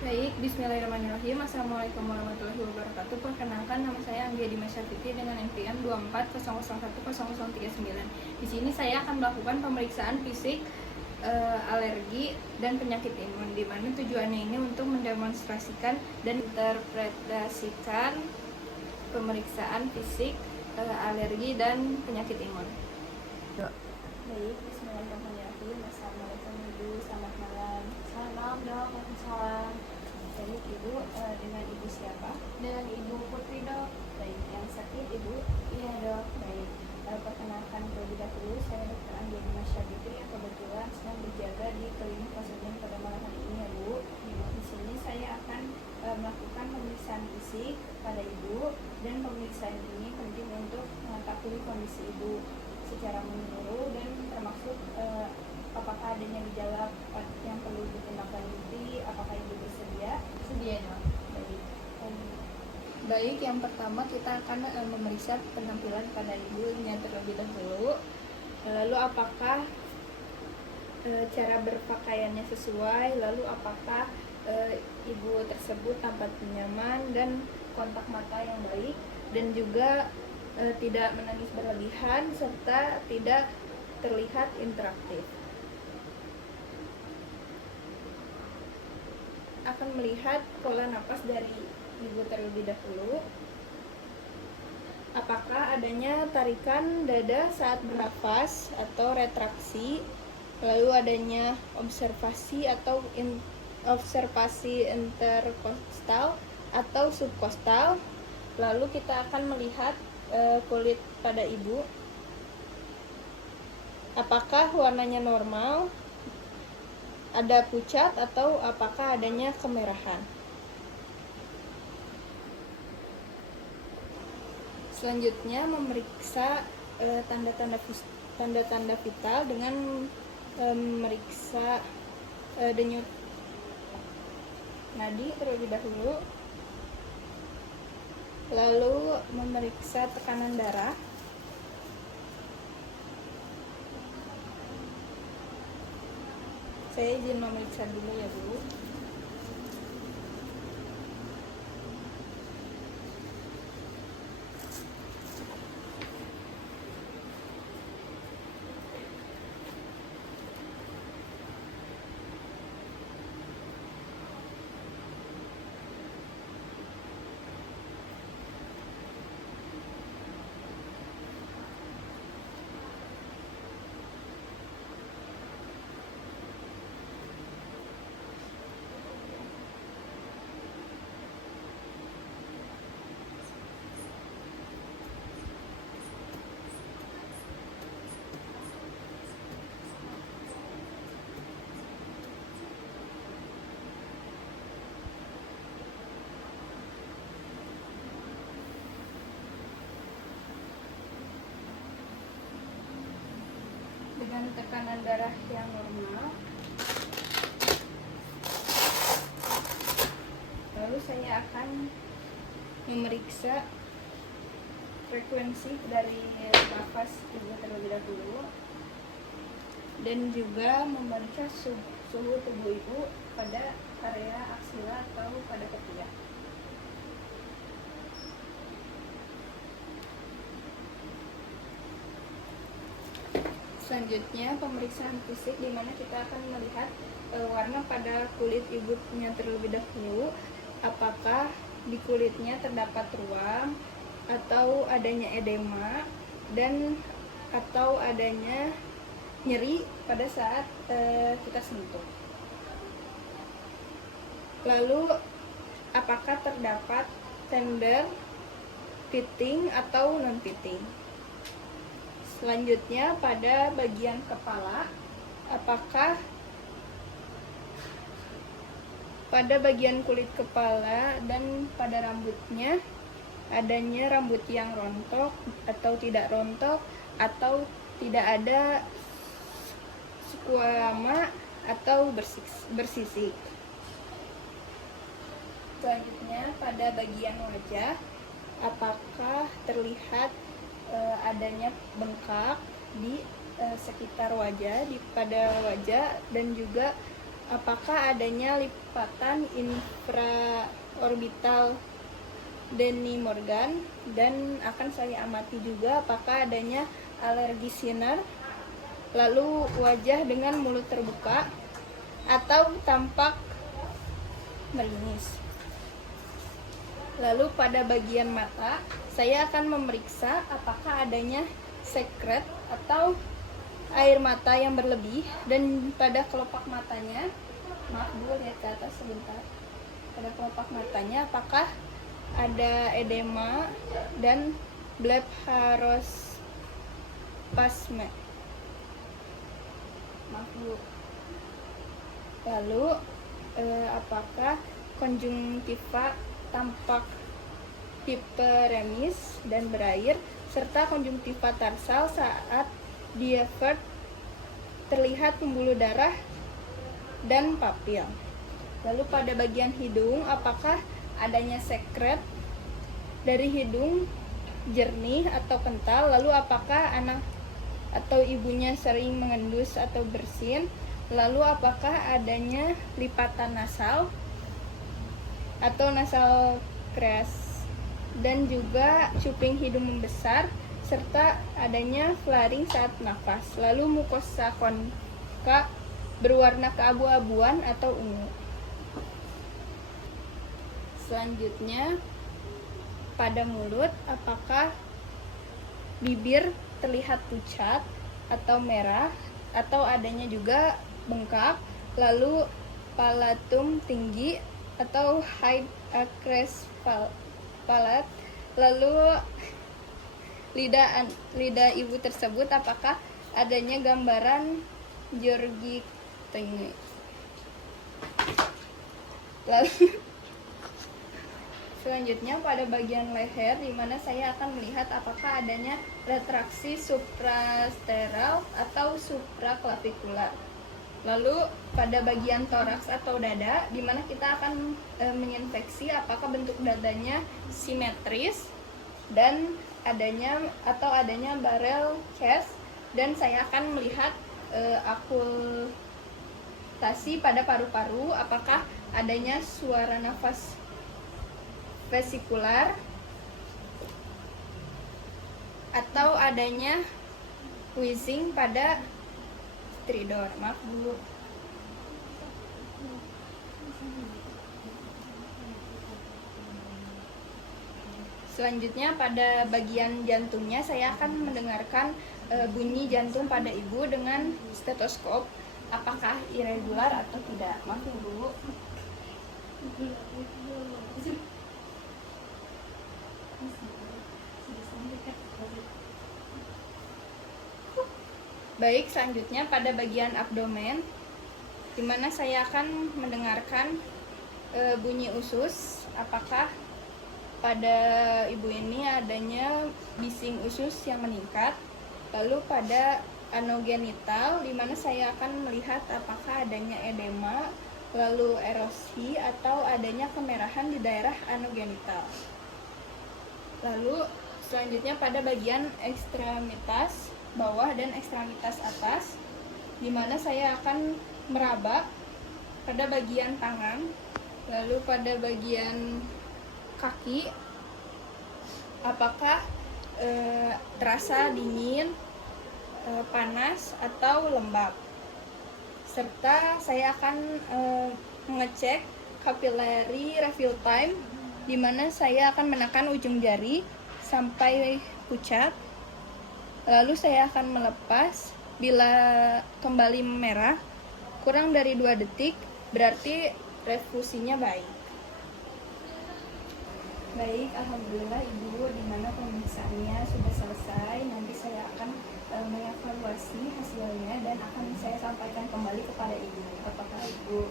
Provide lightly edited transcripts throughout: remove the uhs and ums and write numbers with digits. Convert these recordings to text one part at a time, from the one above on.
Baik, bismillahirrahmanirrahim. Assalamualaikum warahmatullahi wabarakatuh. Perkenalkan, nama saya Anggia Dimasya Fitri dengan NPM 24001039. Di sini saya akan melakukan pemeriksaan fisik alergi dan penyakit imun, di mana tujuannya ini untuk mendemonstrasikan dan interpretasikan pemeriksaan fisik alergi dan penyakit imun. Baik, bismillahirrahmanirrahim. Assalamualaikum Ibu, selamat malam. Selamat malam dok, Waalaikumsalam. Baik Ibu, dengan Ibu siapa? Dengan Ibu Putri dok. Baik, yang sakit Ibu? Iya dok. Baik, perkenalkan terlebih dahulu, saya Dr. Anggia Dimasya Fitri yang kebetulan sedang berjaga di klinik Pasien pada malam hari ini ya Bu. Di sini saya akan melakukan pemeriksaan fisik pada Ibu, dan pemeriksaan ini penting untuk mengetahui kondisi Ibu secara menyeluruh dan termasuk apakah adanya gejala yang perlu ditindaklanjuti, apakah Ibu bersedia? Sedia dok. Baik. Baik, yang pertama kita akan memeriksa penampilan pada ibunya terlebih dahulu. Lalu apakah cara berpakaiannya sesuai, lalu apakah ibu tersebut tampak nyaman dan kontak mata yang baik, dan juga tidak menangis berlebihan serta tidak terlihat interaktif. Akan melihat pola napas dari ibu terlebih dahulu. Apakah adanya tarikan dada saat bernafas atau retraksi, lalu adanya observasi interkostal atau subkostal. Lalu kita akan melihat kulit pada ibu. Apakah warnanya normal, ada pucat, atau apakah adanya kemerahan. Selanjutnya memeriksa tanda-tanda vital dengan memeriksa denyut nadi terlebih dahulu, lalu memeriksa tekanan darah. Saya izin memeriksa dulu ya Bu. Dengan tekanan darah yang normal, lalu saya akan memeriksa frekuensi dari nafas ibu terlebih dahulu, dan juga memeriksa suhu tubuh ibu pada area aksila atau pada ketiak. Selanjutnya pemeriksaan fisik, di mana kita akan melihat warna pada kulit ibunya terlebih dahulu. Apakah di kulitnya terdapat ruam atau adanya edema, dan atau adanya nyeri pada saat kita sentuh. Lalu apakah terdapat tender, pitting atau non pitting. Selanjutnya pada bagian kepala, apakah pada bagian kulit kepala dan pada rambutnya adanya rambut yang rontok atau tidak rontok, atau tidak ada squama atau bersisik. Selanjutnya pada bagian wajah, apakah terlihat adanya bengkak di sekitar wajah, pada wajah, dan juga apakah adanya lipatan infraorbital Denny Morgan, dan akan saya amati juga apakah adanya alergi sinar, lalu wajah dengan mulut terbuka atau tampak meringis. Lalu pada bagian mata, saya akan memeriksa apakah adanya sekret atau air mata yang berlebih, dan pada kelopak matanya, maaf Bu, lihat ke atas sebentar. Pada kelopak matanya apakah ada edema dan blepharospasme. Maaf Bu. Lalu apakah konjungtiva tampak hiperemis dan berair, serta konjungtiva tarsal saat diavert terlihat pembuluh darah dan papil. Lalu pada bagian hidung, apakah adanya sekret dari hidung jernih atau kental, lalu apakah anak atau ibunya sering mengendus atau bersin, lalu apakah adanya lipatan nasal atau nasal crash, dan juga cuping hidung membesar, serta adanya flaring saat nafas. Lalu mukosa konka berwarna keabu-abuan atau ungu. Selanjutnya pada mulut, apakah bibir terlihat pucat atau merah, atau adanya juga bengkak, lalu palatum tinggi atau high acres palat, lalu lidah ibu tersebut apakah adanya gambaran Georgi Tenge. Lalu selanjutnya pada bagian leher, di mana saya akan melihat apakah adanya retraksi suprasteral atau supraklavikular. Lalu pada bagian toraks atau dada, di mana kita akan menginfeksi apakah bentuk dadanya simetris dan adanya barrel chest, dan saya akan melihat akultasi pada paru-paru, apakah adanya suara nafas vesikular atau adanya wheezing pada stridor. Maaf Bu. Selanjutnya pada bagian jantungnya, saya akan mendengarkan bunyi jantung pada ibu dengan stetoskop, apakah irregular atau tidak. Maaf Bu. Baik, selanjutnya pada bagian abdomen, di mana saya akan mendengarkan bunyi usus, apakah pada ibu ini adanya bising usus yang meningkat. Lalu pada anogenital, di mana saya akan melihat apakah adanya edema, lalu erosi atau adanya kemerahan di daerah anogenital. Lalu selanjutnya pada bagian ekstremitas bawah dan ekstremitas atas, di mana saya akan meraba pada bagian tangan, lalu pada bagian kaki apakah terasa dingin, panas atau lembab, serta saya akan mengecek capillary refill time, di mana saya akan menekan ujung jari sampai pucat, lalu saya akan melepas. Bila kembali merah kurang dari 2 detik, berarti refusinya baik. Baik, alhamdulillah Ibu, di mana pemeriksaannya sudah selesai. Nanti saya akan mengevaluasi hasilnya dan akan saya sampaikan kembali kepada Ibu. Apakah Ibu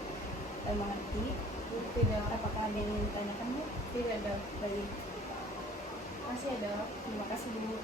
mengerti? Tidak. Apakah ada yang ingin ditanyakan Bu? Tidak Dok. Baik. Masih ya Dok. Terima kasih Bu.